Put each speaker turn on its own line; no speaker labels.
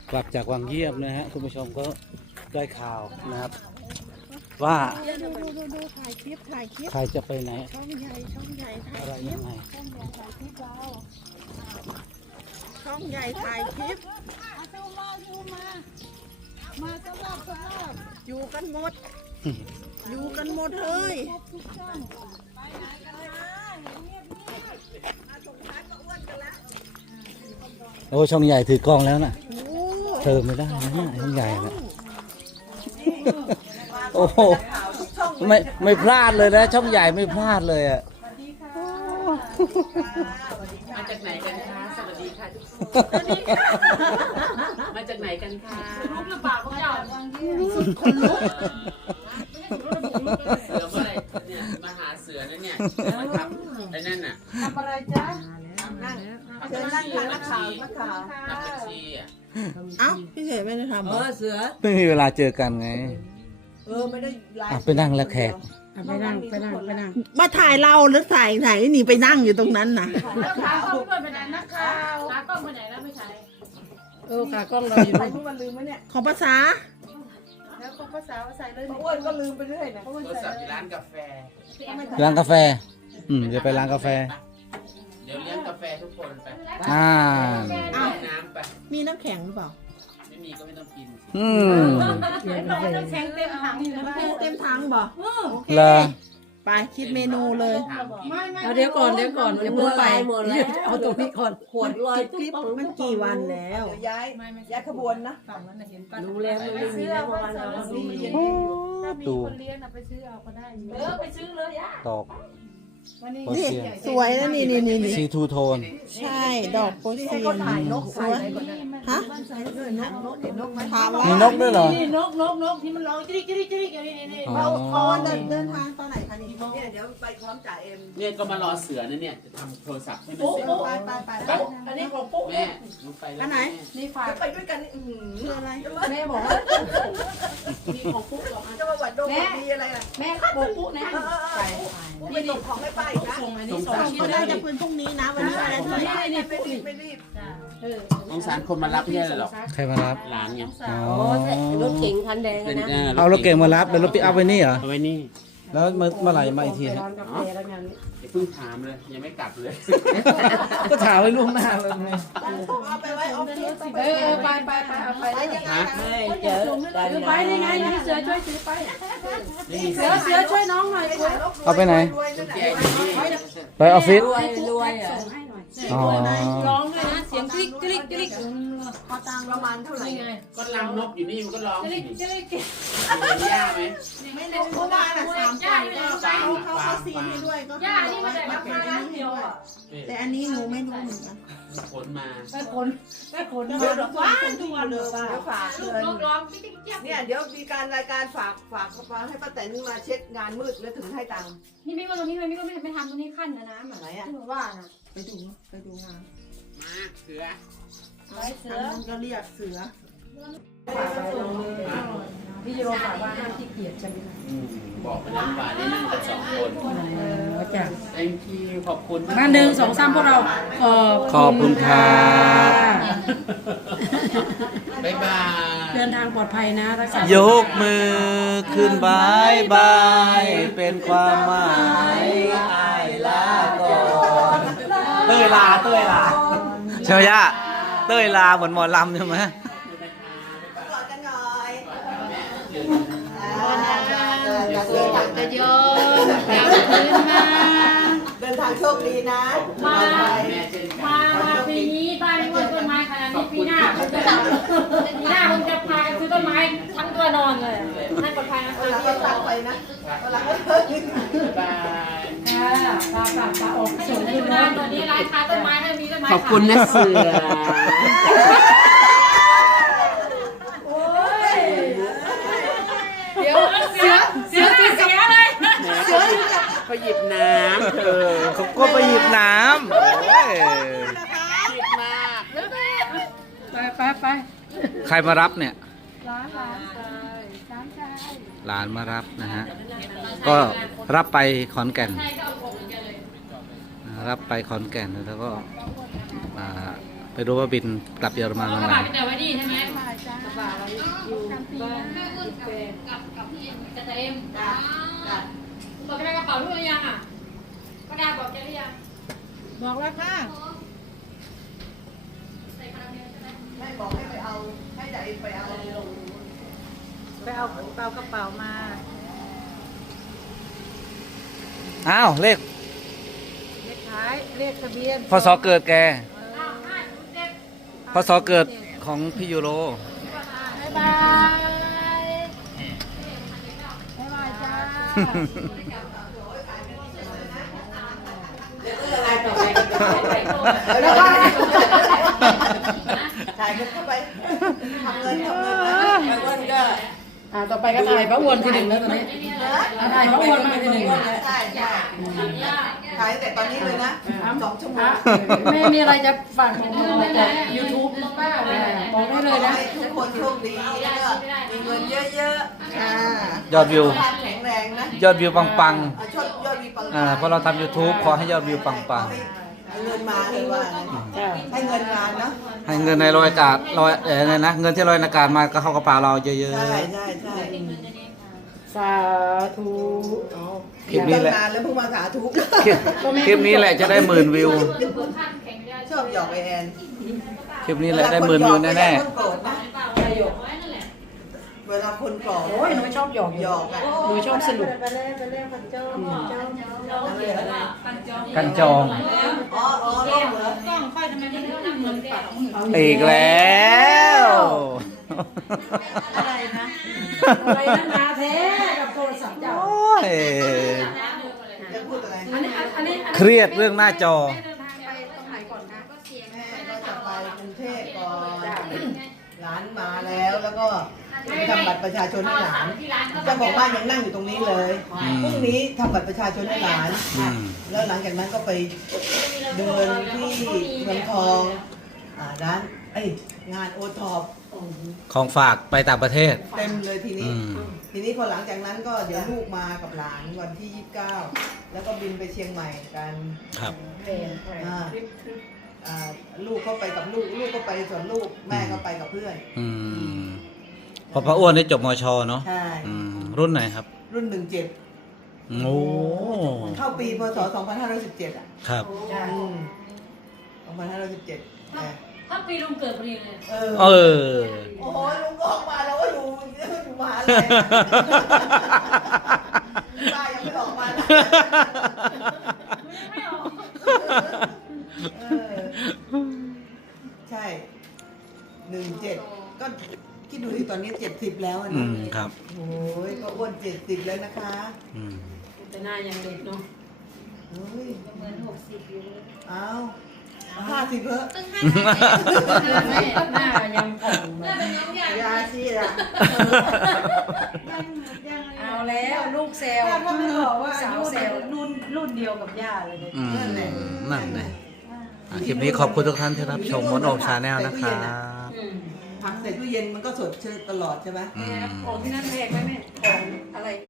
กลับจากวังเยี่ยมนะฮะคุณผู้ชมก็ได้ข่าวนะครับ ว่า
ดูถ่ายคลิป
ใครจะไปไหน
ช่องใหญ่ถ่าย
อะไร
คลิ
ยั
ป
งไง
ช่องใหญ่ถ่ายคลิป
มาสำหรับ
อยู่กันหมด อยู่กันหมดเลย
ทุกช่องไปไหนกันนะเงียบ
โอ้ช่องใหญ่ถือกล้องแล้วนะ
โอ้
เติมไม่ได้นะเนี่ยช่องใหญ่นะโอ้โหไม่พลาดเลยนะช่องใหญ่ไม่พลาดเลยอ่ะ
มาจากไหนกันคะ สวัสดีค่ะทุกคนมาจากไหนกันคะลูกหรือเปล่าพวกเจ้าคนลุกเสือเมื่อไรเนี่ยมาหาเสือนั่นเนี่ยมาทำไอ้นั่นน่ะ
ทำอะไรจ๊ะ
นั่ง
เชิญนั่งทานนักข่าวนักข่าว
ทำบัญชีอ่ะ
เอ้าพี่เฉยไม่ได้ทำเหรอ
เสือ
ไม่มีเวลาเจอกันไง
ไม่ได้ไล
อ่ะ
ฟ์
ไปนั่งแล้วแขก
ไปนั่ง
มาถ่ายเราหรือถ่ายไหนนี่ไปนั่งอยู่ตรงนั้นนะ
แล้วขากล้องด้วยไปไหนนักข่าวขากล้องไปไหนแล้วไม่ใช่ขากล้องเราอยู่
ไปเมื่อวันลืมไหมเนี่ย
ของภาษา
แล้วก็ภาษาใส่เลย
อ้วนก็ลืมไปเรื่อยนะ
โทรศัพท์ที่ร้านกาแฟ
ร้านกาแฟเดี๋ยวไปร้านกาแฟ
เดี๋ยวเลี้ยงกาแฟทุกคนไป
อ่า
เอาน้ำไป
มีน้ำแข็งหรือเปล่า
ไม่มีก็ไม่ต้องกิน
อืม
ต้องแข็งเต็มถังอยู่ในบ้าน
เต็มถังบ่โอเค
เหรอ
ไปคิดเมนูเลย
ถามกิน
เดี๋ยวก่อนอย่าเพิ่งไปหมดแล้วเอาตรงนี้ก่อน
ขวดลอย
คลิปมันกี่วันแล้ว
เดี๋ยวย้ายขบวนนะ
ฝั่งนั้นเห็นป้า
รู้แล้วไม่มีแล้วเมื่อวานเราดู
ถ้ามี
ดู
คนเลี้ยงไปซื้อเอาก็ได้ไปซื้อเลยย่า
ดอก
วันนี้
โปร
นี่
เซียน
สวยนะนี่
ซีทูโทน
ใช่ดอกโปร
ที่
เซี
ให้
ย
เขา
น
ถ่ายนก
ส
ใส่
วย
อะไรก่อนนะ
ฮะ
ใส่ด้วยนกเห็นนกไหม
ถามว่า
มีนกด้วยเหรอ
นี่นกที่มันร้องจิ๊กจิ๊กจิ๊กนี่
อ๋อ
เขาเดินทางตอนไหนคะนี่
เนี่ยเดี๋ยวไปพร้อมจ่าเอ็ม
เนี่ยก็มารอเสือนะเนี่ยจะทำโทรศัพท์ให้มันเสร็จ
ไป
อันนี้ของปุ๊ก
แม่ลงไปแล้ว
อันไหน
นี่ฝาก
จะไปด้วยกันนี่
คืออะไร
แม่บอกว่า
มีของปุ๊กเหรอจะมาหวัดดงดีอะไรล่ะ
แม่ปุ๊นะ
ไปไปส่งของให้ป้าอีกนะ
ส่งอัน
ส
นี้
ง
ส่ง
สาร
ที่
คน
ได้
น่าจะเป็นพรุ่งนี้นะวันนี้อะไรเท่าไหร่
นี่
ไม่รีบไม่รีบ
สงสารคนมารับไม่ใช่หรอก
ใครมารับ
หลานไง
อ๋อ
รถเก๋งคันแดง
เป็น
นะ
เอารถเก่งมารับแล้วรถปิกอัพไว้นี่เหรอ
เอาไว้นี่
แล้วเมื่อไหร่มาอีกทีฮะ
อย่าเพิ่งถามเลย ยังไม่กลับเลย
ก็ถามไว้ล่วงหน้าเลยไง
เอาไปไว้ออฟฟิศ
ไปเอาไป
ฮะ
เจอ
ซื้อไปนี่ไงเสือช่วยซื้อไป
ไม่มี
เสือช่วยน้องหน่อยคุณ
เอาไปไหน
กุญแจอยู่นี่
ไปออฟฟิศ
รวยอ่ะส่งให้หน่อย
อ๋อ
ร้องด้วยนะเสียงกริ๊กกริ๊กกริ๊ก
พอตังประมาณเท่าไหร่
นี่ไง
ก็ลังนกอยู่นี่มันก็ร้อง
ก
สิ
ริ๊กกริ๊กกริ๊ก
เห็นย่าไหม
ไม่รู้เพราะว่าน่ะ3 ปีก็เขาซีนให้ด้วยก็
ย่านี่มันได้ราคาล้านเดียวอ่ะ
แต่อันนี้หนูไม่รู้เหมือนกัน
ขนมา
ไม่ขน
เดี๋ยวเราฟ้าตัวเลยว่า
เดี๋ยวฝาก
ลู
เงิ
ก
น
นกร้องจิ๊กจิ๊กจิ๊ก
เนี่ยเดี๋ยวมีการรายการฝากให้ป้าแตนมาเช็คงานมืดแล้วถึงให้ตังค์
นี่ไม่ก็ตรงนี้ไม่ก็ไม่ทำตรงนี้ขั้นนะน้ำอะไรอ่ะที่หนูว่านะ
ไปดูงาน
มาเสือ
ไว้เสือ
ทางนั้นก็เรียกเสือ
พี่จะลงฝากว่าห้ามขี้เกียจใช่ไหมคะ
บอกไปแล้วว่าได้นั่งกัน2 คน
จ้ะ
thank you ขอบคุณ
มา1 2 3พวกเรา
ขอบคุณครับ
บ๊ายบาย
เดินทางปลอดภัยนะรักษาย
กมือขึ้นบายบายเป็นความหมายอายลาก่อนเต้ยลาใช่ไหมย่าเต้ยลาเหมือนหมอลำใช่ไหม
กอดกันหน่อย
จะโยนกลับคืนมา
เดินทางโชคดีนะ
มาปีนี้บ้านไม่ว่าต้นไม้ขนาดนี้ปีหน้าผมจะพากันซื้อต้นไม้ทั้งตัวนอนเลยให้ปลอดภัยนะคะ
เราก็ตักไปนะเราก็
บ๊ายบาย
ปลาออกส่งคืนนะตอนนี้ราคาต้นไม้ถ้ามีต้นไม้
ขอบคุณนะเสือ
เดี๋ยวเสือเสียเลย
เขาหยิบน้ำเธอ
เขาก็ไปหยิบน้ำโอ้ย
คิดมาก
ไป
ใครมารับเนี่ย
ร้านชาย
หลานมารับนะฮะ ก็รับไปขอนแก่น
ใช่ก็เอาผมเหมือนกันเลย
รับไปขอนแก่นแล้วก็ไปรู้ว่าบินกลับเยอรมัน
เอา
วัน
กระ
ไหน
บะไปแต่ไว้ดีใช่ไหมป่าเราอยู่บ้านติดแฟนกับพี่เอ็มกับเอ็มบอกแกกระเป๋าลูกหรือยังอ่ะป้าดาบอกแกหรือยัง
บอกแล้วค่ะ
ให้บอกให้ไปเอาให้ใจไปเอาลง
ไปเอากระเป๋ามา
อ้าวเลข
เลขท้ายเลขทะเบียน
พศเกิดแกพศเกิดของพี่ยูโร
บ๊ายบายบ๊ายบายจ้า
แล้วก็ถ่ายเงินเข้าไปทำเงินนะแล้วก็ก็
ต่อไปก็ถ่ายพระอวนทีหนึ่งแล้วตอนนี้ถ่ายพระอวนมาทีหนึ่ง
ใช่ใช่ถ่ายแต่ตอนนี้เลยนะ2 ชั่วโมง
ไม่มีอะไรจะฝากของจาก YouTube ป้าบอกได้เลยนะ
ให้ทุกคนโชคดีแล้วก็มีเงินเยอะๆค่ะ
ยอดวิว
สุขภาพแข็งแรงนะ
ยอดวิวปัง
ชดยอดวิวปัง
ๆเพราะเราทำ YouTube ขอให้ยอดวิวปัง
ให้เงินมาเลยว่าให้เงินมาเนาะ
ๆให้เงินในลอยอากาศลอยไงนะเงินที่ลอยอากาศมาก็เข้ากระเป๋าเราเยอะ
ใช่ใช่ใช่
สาธุ
คลิปนี้แหละ
ตั้งนานแล้วเพิ่งมาสาธุ
คลิปนี้แหละจะได้10,000 วิว
ชอบหยอกไอแอน
คลิปนี้แหละได้10,000 วิวแน่
คนโกรธนะเวลาคนโกรธ
โอ้ยหนูชอบหยอก
หยอกอ่ะ
หนูชอบสนุก
ไปเล่นกันโจ้
ๆกันจอง
อ๋อลงเหรอ
ต้องค่อยทำไมมันต้องเหมือนปากมือ
อีกแล้ว
อะไรนะ
อะไรนั่นนาแท้กับโทรศัพท์เจ้า
โอ้ย
จะพูดอะไร
เครียดเรื่องหน้าจอ
แม่ก็จะไปกรุงเทพก่อนหลานมาแล้วก็ไปทำบัตรประชาชนให้หลานเจ้าของบ้านยังนั่งอยู่ตรงนี้เลยพรุ่งนี้ทำบัตรประชาชนให้หลาน แล้วหลังจากนั้นก็ไปเดินที่เมืองทองร้านงานโอท็อป
ของฝากไปต่างประเทศ
เต็มเลยทีนี้
อืม
ทีนี้พอหลังจากนั้นก็เดี๋ยวลูกมากับหลานวันที่ 29 แล้วก็บินไปเชียงใหม่กัน
ครับ
อ่าลูกก็ไปกับลูกก็ไปส่วนลูกแม่ก็ไปกับเพื่อน
อืมพอพระอ้วนได้จบมชเนาะ
ใช่
รุ่นไหนครับ
รุ่น 17
โอ้
เข้าปีพศ 2517 อ่ะ
ครับ
2517
ถ้าปีลุงเกิดพอดีเลย
เออ
เออ
โอ้โหลุงบอกมาแล้วว่าอยู่มหาลัยป้ายังไม่ออกมานะ
ไม่ออก
เออใช่ 17 ก็คิดดูที่ตอนนี้ 70 แล้ว
อื
นะ
มครับ
โอ้ยก็อ้วน70 แล้วนะคะ
อืม
แต่หน้ายังเด็กเนาะ
เฮ้ย
เหมือน60อยู่
เอา50เถอะ
หน้ายังผ่อง
ยาชีอ่ะ
เอาแล้วลูกเซล
ถ้าไม่บอกว่า
สาวเซล
รุ่นเดียวกับย่าเลยเนี่ย
นั่นไงคลิปนี้ขอบคุณทุกท่านที่รับชมมนต์โอมชาแนลนะครับ
ผักใส่ตู้เย็นมันก็สดชื่นตลอดใช่ไหม
อืม
ของที่นั่นแพงไหมแม่ของอะไร